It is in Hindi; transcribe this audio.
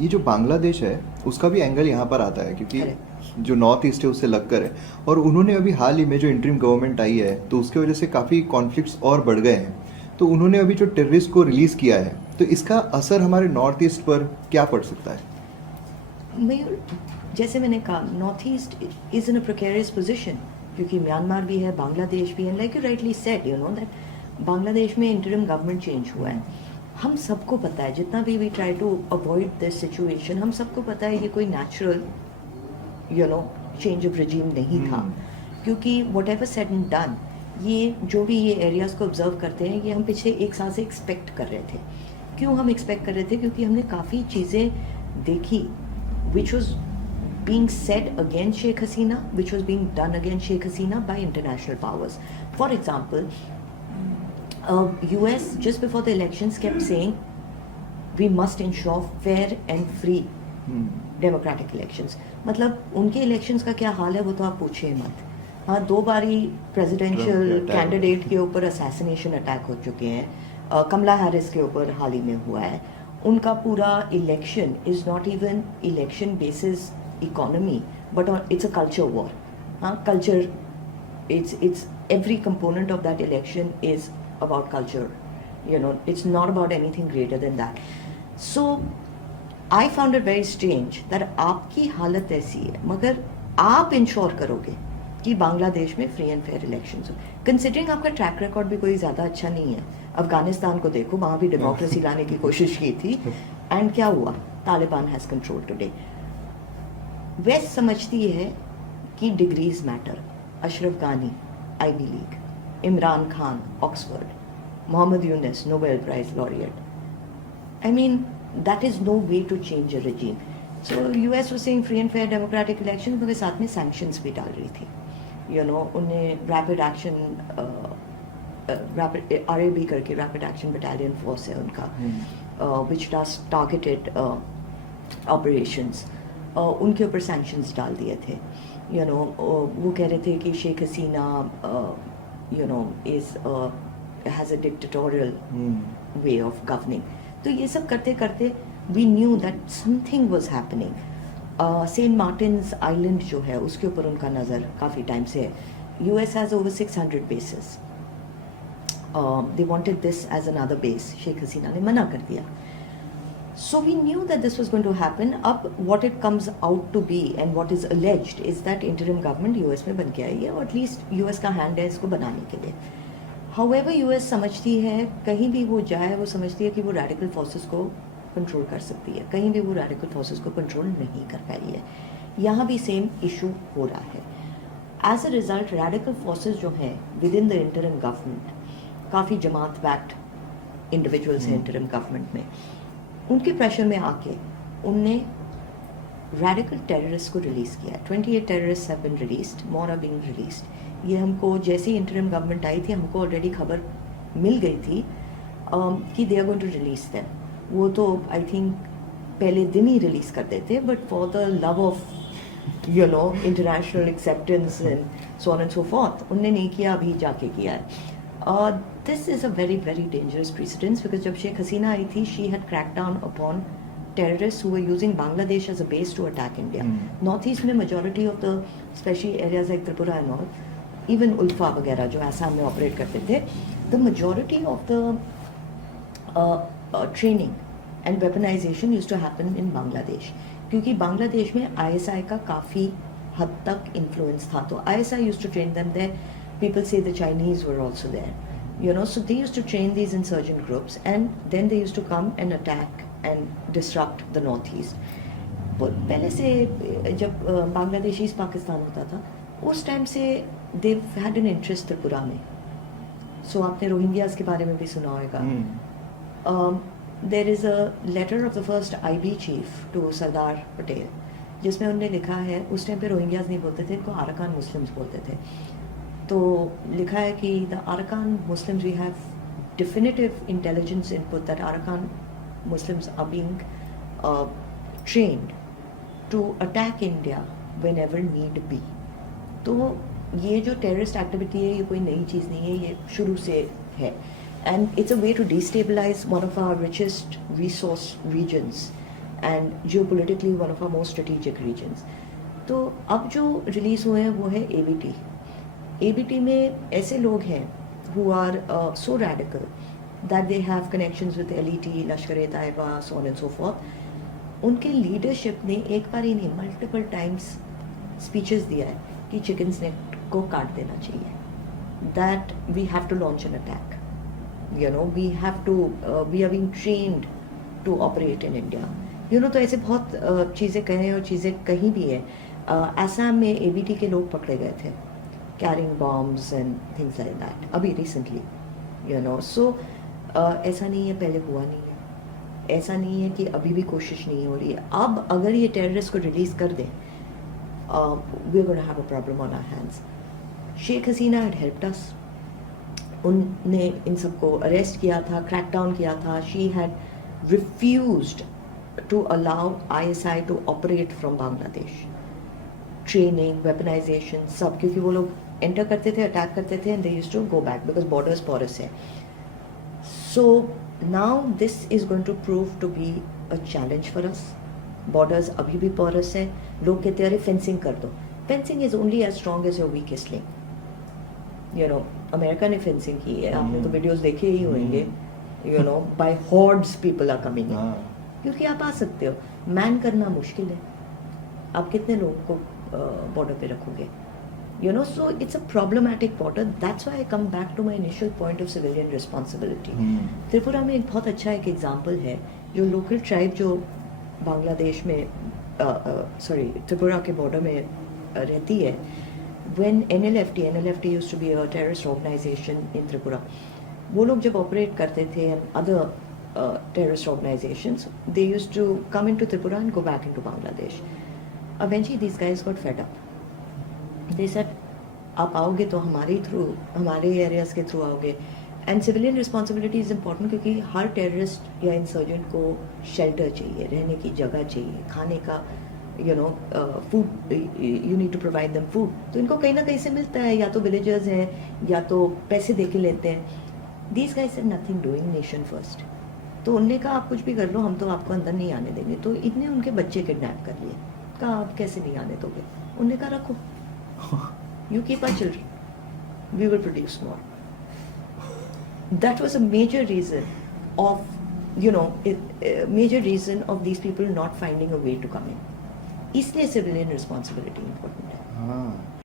ये जो बांग्लादेश है उसका भी एंगल यहाँ पर आता है, क्योंकि जो नॉर्थ ईस्ट है उससे लगकर है, और उन्होंने अभी हाल ही में जो इंटरिम गवर्नमेंट आई है तो उसके वजह से काफ़ी कॉन्फ्लिक्ट्स और बढ़ गए हैं। तो उन्होंने अभी जो टेररिस्ट को रिलीज़ किया है, तो इसका असर हमारे नॉर्थ ईस्ट पर क्या पड़ सकता है? मयूर, जैसे मैंने कहा, north east is in a precarious position, क्योंकि म्यांमार भी है, बांग्लादेश भी है, like you rightly said, you know that Bangladesh में इंटरिम गवर्नमेंट चेंज हुआ है। हम सबको पता है, जितना भी we try to avoid this situation, हम सबको पता है ये कोई नेचुरल चेंज ऑफ रिजीम नहीं था, क्योंकि what ever said and done, ये जो भी ये एरियाज़ को ऑब्जर्व करते हैं, ये हम पिछले एक साल से एक्सपेक्ट कर रहे थे। क्यों हम एक्सपेक्ट कर रहे थे? क्योंकि हमने काफ़ी चीज़ें देखी which was being said against Sheikh Hasina, which was being done against Sheikh Hasina by international powers. For example, US just before the elections kept saying we must ensure fair and free democratic elections. मतलब उनके elections का क्या हाल है वो तो आप पूछिए मत। हाँ, 2 बारी प्रेसिडेंशियल कैंडिडेट के ऊपर असैसिनेशन अटैक हो चुके हैं। कमला हैरिस के ऊपर हाल ही में हुआ है। उनका पूरा election is not even election basis economy, but it's a culture war. हाँ, culture, it's every component of that election is about culture, it's not about anything greater than that. So I found it very strange that आपकी हालत ऐसी है मगर आप इंश्योर करोगे कि बांग्लादेश में फ्री एंड फेयर इलेक्शंस हो, कंसिडरिंग आपका ट्रैक रिकॉर्ड भी कोई ज़्यादा अच्छा नहीं है। अफगानिस्तान को देखो, वहाँ भी डेमोक्रेसी लाने की कोशिश की थी, एंड क्या हुआ? Taliban has control today. West समझती है कि degrees matter. Ashraf Ghani, Ivy League, Imran Khan, Oxford, Mohammad Yunus, Nobel prize laureate. I mean, that is no way to change a regime. So US was saying free and fair democratic elections, मगर साथ में sanctions भी डाल रही थी। उन्हें रैपिड एक्शन, रैपिड RAB करके रैपिड एक्शन बटालियन फोर्स है उनका, विच डज टारगेटेड ऑपरेशंस, उनके ऊपर सैंक्शंस डाल दिए थे। वो कह रहे थे कि Sheikh Hasina is has a dictatorial way of governing. तो ये सब करते करते we knew that something was happening. Saint Martin's island जो है उसके ऊपर उनका नज़र काफ़ी टाइम से है। US has over 600 bases. They wanted this as another base, Sheikh Hasina ने मना कर दिया। So we knew that this was going to happen. अब what it comes out to be and what is alleged is that interim government US में बन के आई है, और at least US का hand है इसको बनाने के लिए। However, US समझती है कहीं भी वो जाए, वो समझती है कि वो radical forces को कंट्रोल कर सकती है। कहीं भी वो रैडिकल फोर्सेस को कंट्रोल नहीं कर पाई है। यहाँ भी सेम इशू हो रहा है। As a result, radical forces जो हैं within the interim government, काफ़ी जमात बैक्ड इंडिविजुअल्स हैं इंटरिम गवर्नमेंट में, उनके प्रेशर में आके उनने रैडिकल टेररिस्ट को रिलीज़ किया। 28 terrorist have been released, more are being released. ये हमको जैसे ही इंटरिम गवर्नमेंट आई थी हमको ऑलरेडी खबर मिल गई थी कि they are going to release them. वो तो आई थिंक पहले दिन ही रिलीज़ कर देते, but for the love of international acceptance and so on and so fourth, उनने नहीं किया, अभी जाके किया है। This is a very very dangerous precedence, because जब शेख हसीना आई थी, she had crack down upon terrorists who were using Bangladesh as a base to attack India. Northeast में majority of the especially areas like Tripura and all, even Ulfa वगैरह जो आसाम में ऑपरेट करते थे, the majority of the training and weaponization used to happen in Bangladesh, क्योंकि बांग्लादेश में ISI का काफ़ी हद तक influence था। तो ISI used to train them there. People say the Chinese were also there, so they used to train these insurgent groups, and then they used to come and attack and disrupt the northeast. पहले से जब बांग्लादेश ईस्ट पाकिस्तान होता था, उस टाइम से they've had an interest Tripura में। So आपने रोहिंग्यास के बारे में भी सुना होगा। There is a letter of the first IB chief to Sardar Patel, जिसमें उन्होंने लिखा है, उस टाइम पे रोहिंग्यास नहीं बोलते थे, इनको अराकान मुस्लिम्स बोलते थे। तो लिखा है कि the Arakan Muslims, we have definitive intelligence input that Arakan Muslims are being trained to attack India whenever need be. तो ये जो टेररिस्ट एक्टिविटी है, ये कोई नई चीज़ नहीं है, ये शुरू से है, and it's a way to destabilise one of our richest resource regions, and geopolitically one of our most strategic regions. तो अब जो रिलीज हुए हैं वो है ABT. ABT में ऐसे लोग हैं who are so radical that they have connections with LET, Lashkar-e-Taiba, so on and so forth. उनके लीडरशिप ने एक बार ही नहीं मल्टीपल टाइम्स स्पीचेस दिया है कि चिकन्स नेट को काट देना चाहिए. That we have to launch an attack. You know we have to we are being trained to operate in India. You know तो ऐसे बहुत चीज़ें कहें और चीज़ें कहीं भी है. आसाम में ABT के लोग पकड़े गए थे carrying bombs and things like that अभी रिसेंटली. यू नो सो ऐसा नहीं है, पहले हुआ नहीं है, ऐसा नहीं है कि अभी भी कोशिश नहीं हो रही है. अब अगर ये टेररिस्ट को रिलीज कर दें we are gonna have a problem on our hands. Sheikh Hasina had helped us. उनने इन सबको अरेस्ट किया था, क्रैकडाउन किया था. She had refused to allow ISI to operate from Bangladesh. Training, weaponisation सब, क्योंकि वो लोग एंटर करते थे, अटैक करते थे and they used to go back because borders porous है. So now this is going to prove to be a challenge for us. Borders अभी भी porous है. लोग कहते हैं अरे fencing कर दो. Fencing is only as strong as your weakest link. You know, America ने fencing की है. आपने तो videos देखे ही होंगे. You know, by hordes people are coming in. क्योंकि आप आ सकते हो. Man करना मुश्किल है. आप कितने लोगों को border पे रखोगे? You know, so it's a problematic border. That's why I come back to my initial point of civilian responsibility. Tripura में एक बहुत अच्छा एक एग्जाम्पल है. जो लोकल ट्राइब जो बांग्लादेश में त्रिपुरा के बॉर्डर में रहती है, when NLFT used to be a terrorist organization in Tripura. वो लोग जब ऑपरेट करते थे and other terrorist organizations, they used to come into Tripura and go back into Bangladesh. Eventually these guys got fed up. They said आप आओगे तो हमारे थ्रू, हमारे एरियाज के थ्रू आओगे. And civilian responsibility is important क्योंकि हर टेररिस्ट या इंसर्जेंट को शेल्टर चाहिए, रहने की जगह चाहिए, खाने का you know food, you need to provide them food. तो इनको कहीं ना कहीं से मिलता है, या तो विलेजर्स हैं या तो पैसे दे के लेते हैं. These guys are nothing doing nation first. तो उनने कहा आप कुछ भी कर लो, हम तो आपको अंदर नहीं आने देंगे. तो इतने उनके बच्चे किडनैप कर लिए. कहा आप कैसे नहीं आने दोगे? उनने कहा रखो, you keep our children, we will produce more. That was a major reason of, you know, major reason of these people not finding a way to come in. इसलिए civilian responsibility important है.